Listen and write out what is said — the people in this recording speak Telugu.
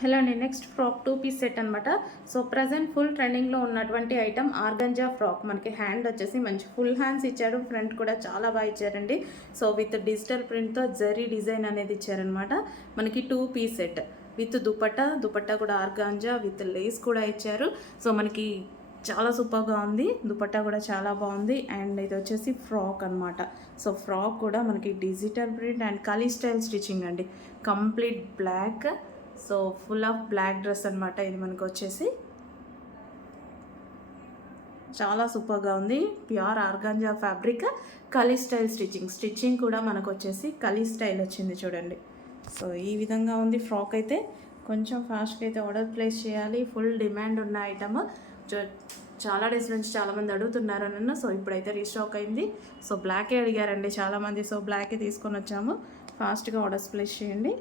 హలో అండి, నెక్స్ట్ ఫ్రాక్ 2 పీస్ సెట్ అనమాట. సో ప్రజెంట్ ఫుల్ ట్రెండింగ్లో ఉన్నటువంటి ఐటమ్ ఆర్గంజా ఫ్రాక్. మనకి హ్యాండ్ వచ్చేసి మంచి ఫుల్ హ్యాండ్స్ ఇచ్చాడు, ఫ్రంట్ కూడా చాలా బాగా ఇచ్చారండి. సో విత్ డిజిటల్ ప్రింట్తో జరీ డిజైన్ అనేది ఇచ్చారనమాట. మనకి 2 పీస్ సెట్ విత్ దుపట్టా కూడా ఆర్గాంజా విత్ లేస్ కూడా ఇచ్చారు. సో మనకి చాలా సూపర్గా ఉంది. దుపట్టా కూడా చాలా బాగుంది. అండ్ ఇది వచ్చేసి ఫ్రాక్ అనమాట. సో ఫ్రాక్ కూడా మనకి digital print and kali style stitching అండి. Complete black. So full of black dress అనమాట. ఇది మనకు వచ్చేసి చాలా సూపర్గా ఉంది. Pure organza fabric, kali style stitching కూడా మనకు వచ్చేసి కలీ స్టైల్ వచ్చింది చూడండి. సో ఈ విధంగా ఉంది ఫ్రాక్. అయితే కొంచెం ఫాస్ట్గా అయితే ఆర్డర్ ప్లేస్ చేయాలి. ఫుల్ డిమాండ్ ఉన్న ఐటమ్. చాలా డేస్ నుంచి చాలామంది అడుగుతున్నారు నన్ను. సో ఇప్పుడైతే రీస్టాక్ అయింది. సో బ్లాకే అడిగారండి చాలామంది. సో బ్లాకే తీసుకొని వచ్చాము. ఫాస్ట్గా ఆర్డర్స్ ప్లేస్ చేయండి.